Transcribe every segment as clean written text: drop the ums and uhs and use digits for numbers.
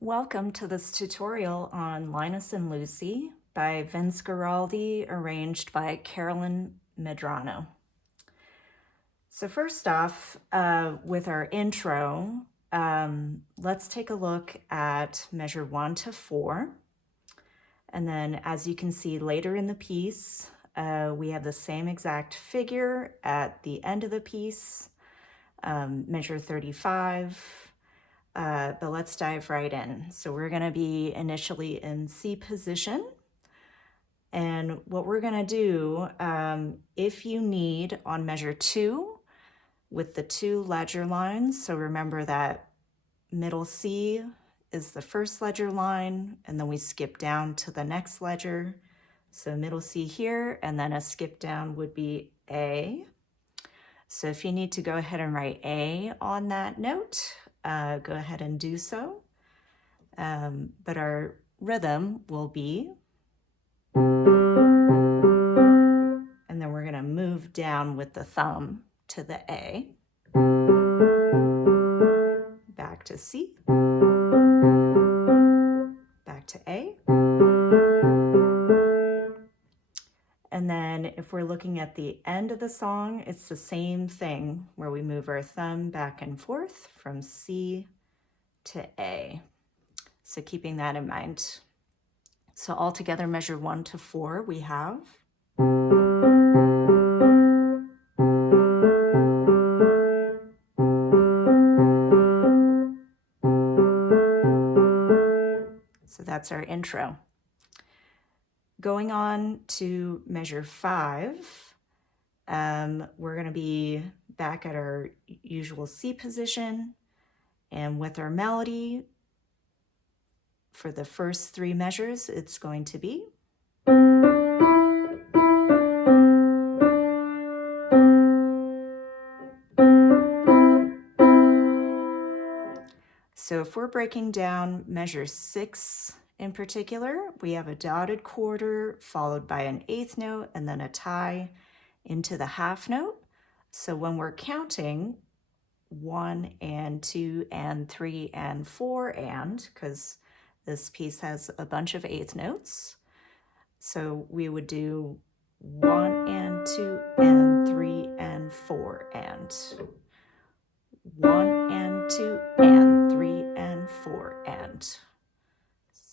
Welcome to this tutorial on Linus and Lucy by Vince Guaraldi, arranged by Carolyn Medrano. So first off, with our intro, let's take a look at measure 1 to 4. And then as you can see later in the piece, we have the same exact figure at the end of the piece, measure 35. But let's dive right in. So we're going to be initially in C position. And what we're going to do, if you need on measure 2 with the 2 ledger lines, so remember that middle C is the first ledger line, and then we skip down to the next ledger. So middle C here, and then a skip down would be A. So if you need to go ahead and write A on that note, go ahead and do so. But our rhythm will be, and then we're going to move down with the thumb to the A, back to C, back to A. And then if we're looking at the end of the song, it's the same thing where we move our thumb back and forth from C to A. So keeping that in mind. So altogether, measure 1 to 4, we have. So that's our intro. Going on to measure 5, we're going to be back at our usual C position, and with our melody, for the first 3 measures, it's going to be. So if we're breaking down measure 6 in particular, we have a dotted quarter followed by an 8th note and then a tie into the half note. So when we're counting 1 and 2 and 3 and 4 and, because this piece has a bunch of 8th notes, so we would do 1 and 2 and 3 and 4 and 1 and 2 and 3 and 4 and.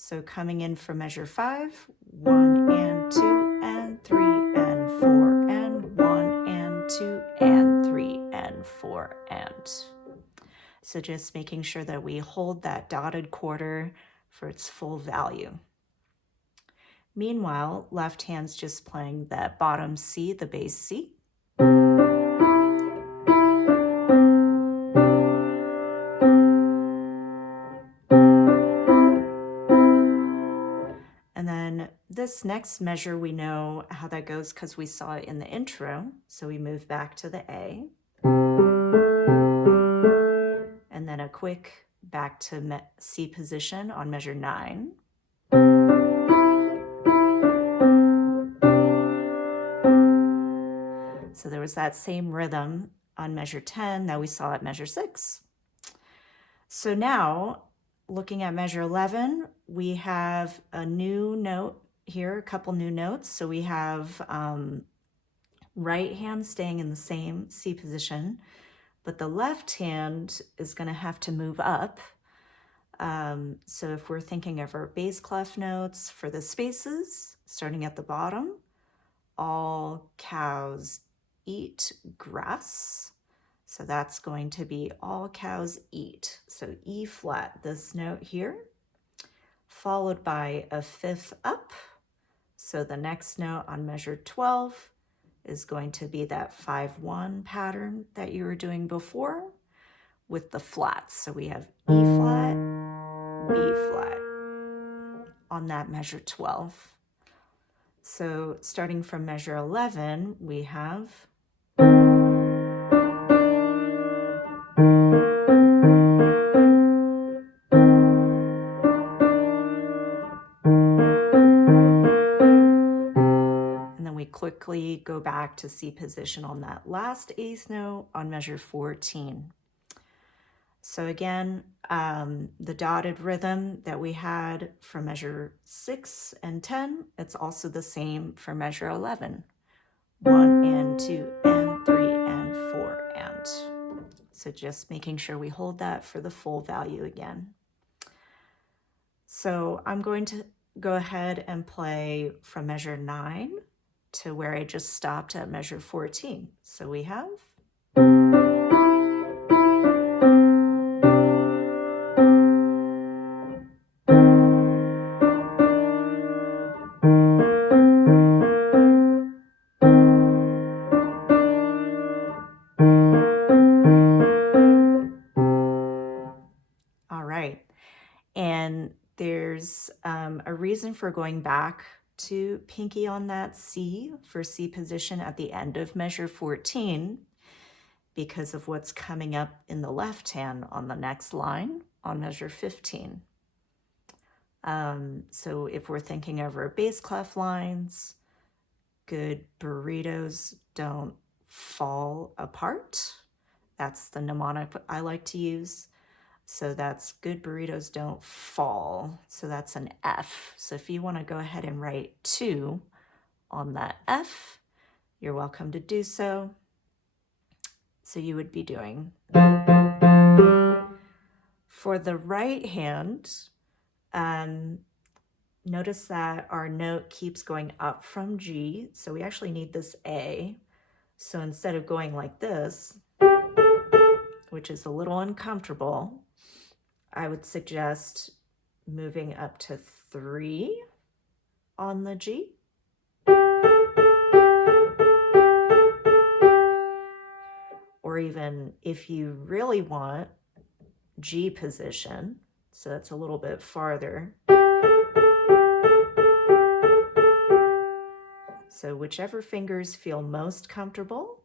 So coming in from measure 5, 1 and 2 and 3 and 4 and 1 and 2 and 3 and 4 and. So just making sure that we hold that dotted quarter for its full value. Meanwhile, left hand's just playing that bottom C, the bass C. And then this next measure, we know how that goes because we saw it in the intro. So we move back to the A. And then a quick back to C position on measure 9. So there was that same rhythm on measure 10 that we saw at measure 6. So now, looking at measure 11, we have a new note here, a couple new notes. So we have right hand staying in the same C position, but the left hand is going to have to move up. So if we're thinking of our bass clef notes for the spaces, starting at the bottom, all cows eat grass. So that's going to be all cows eat. So E flat, this note here, followed by a 5th up. So the next note on measure 12 is going to be that 5-1 pattern that you were doing before with the flats. So we have E flat, B flat on that measure 12. So starting from measure 11, we have quickly go back to C position on that last 8th note on measure 14. So again, the dotted rhythm that we had for measure 6 and 10, it's also the same for measure 11. 1 and 2 and 3 and 4 and. So just making sure we hold that for the full value again. So I'm going to go ahead and play from measure 9 to where I just stopped at measure 14. So we have. All right. And there's a reason for going back to pinky on that C for C position at the end of measure 14 because of what's coming up in the left hand on the next line on measure 15. So if we're thinking over bass clef lines, good burritos don't fall apart. That's the mnemonic I like to use. So that's good burritos don't fall. So that's an F. So if you want to go ahead and write 2 on that F, you're welcome to do so. So you would be doing. For the right hand, notice that our note keeps going up from G. So we actually need this A. So instead of going like this, which is a little uncomfortable, I would suggest moving up to 3 on the G. Or even if you really want G position, so that's a little bit farther. So whichever fingers feel most comfortable,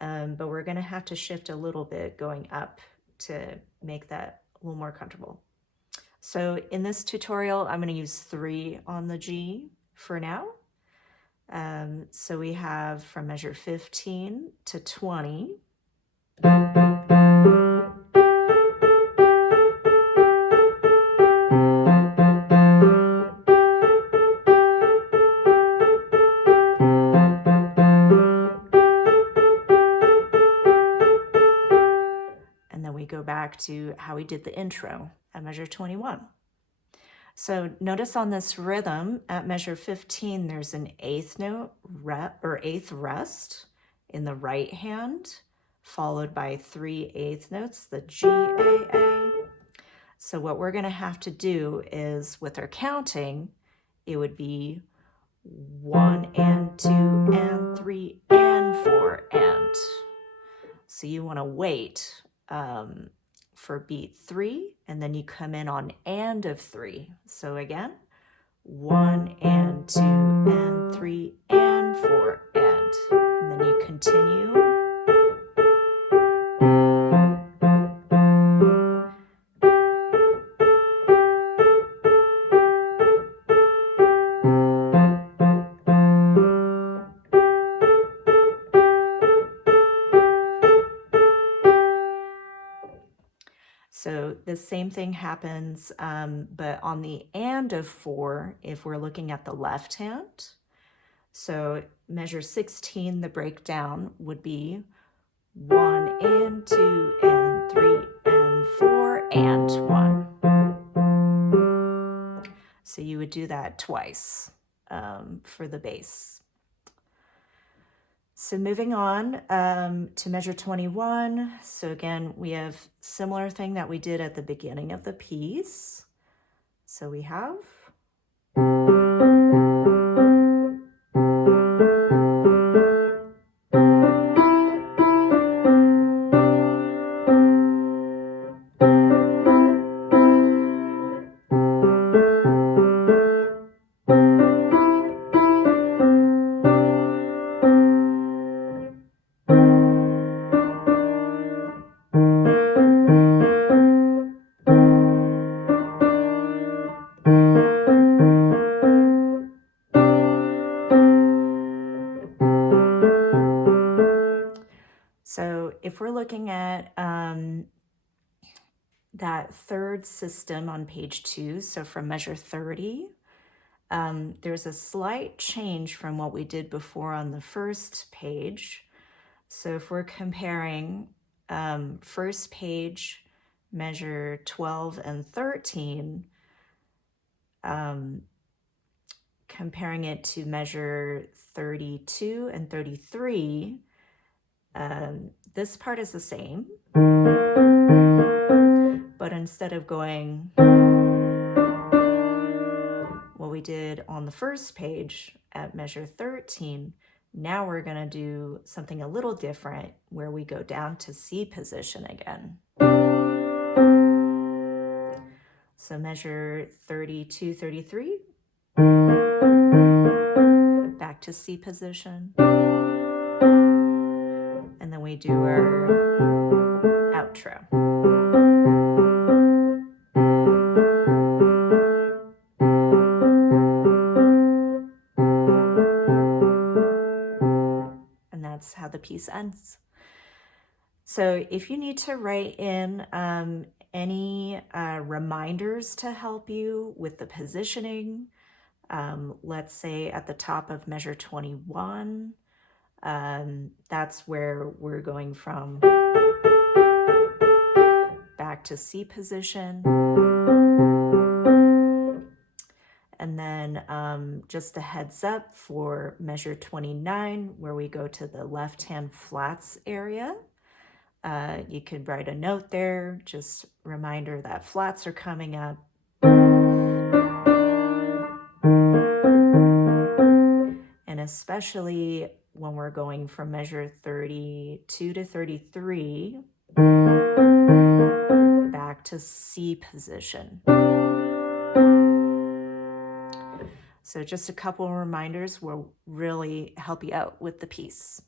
but we're gonna have to shift a little bit going up to make that a little more comfortable. So in this tutorial, I'm gonna use 3 on the G for now. So we have from measure 15 to 20. And then we go back to how we did the intro at measure 21. So notice on this rhythm at measure 15, there's an 8th note or 8th rest in the right hand, followed by 3 8th notes, the G, A. So what we're gonna have to do is with our counting, it would be 1 and 2 and 3 and 4 and. So you wanna wait for beat 3, and then you come in on and of 3. So again, 1 and 2 and 3 and 4 and then you continue. So the same thing happens, but on the and of 4, if we're looking at the left hand. So measure 16, the breakdown would be 1 and 2 and 3 and 4 and 1. So you would do that twice for the bass. So moving on to measure 21. So again, we have similar thing that we did at the beginning of the piece. So we have. So if we're looking at that third system on page 2, so from measure 30, there's a slight change from what we did before on the first page. So if we're comparing first page, measure 12 and 13, comparing it to measure 32 and 33, this part is the same, but instead of going what we did on the first page at measure 13, now we're going to do something a little different where we go down to C position again. So measure 32, 33, back to C position, and then we do our outro. And that's how the piece ends. So if you need to write in any reminders to help you with the positioning, let's say at the top of measure 21, that's where we're going from back to C position. And then just a heads up for measure 29, where we go to the left-hand flats area. You could write a note there, just reminder that flats are coming up. And especially when we're going from measure 32 to 33, back to C position. So just a couple of reminders will really help you out with the piece.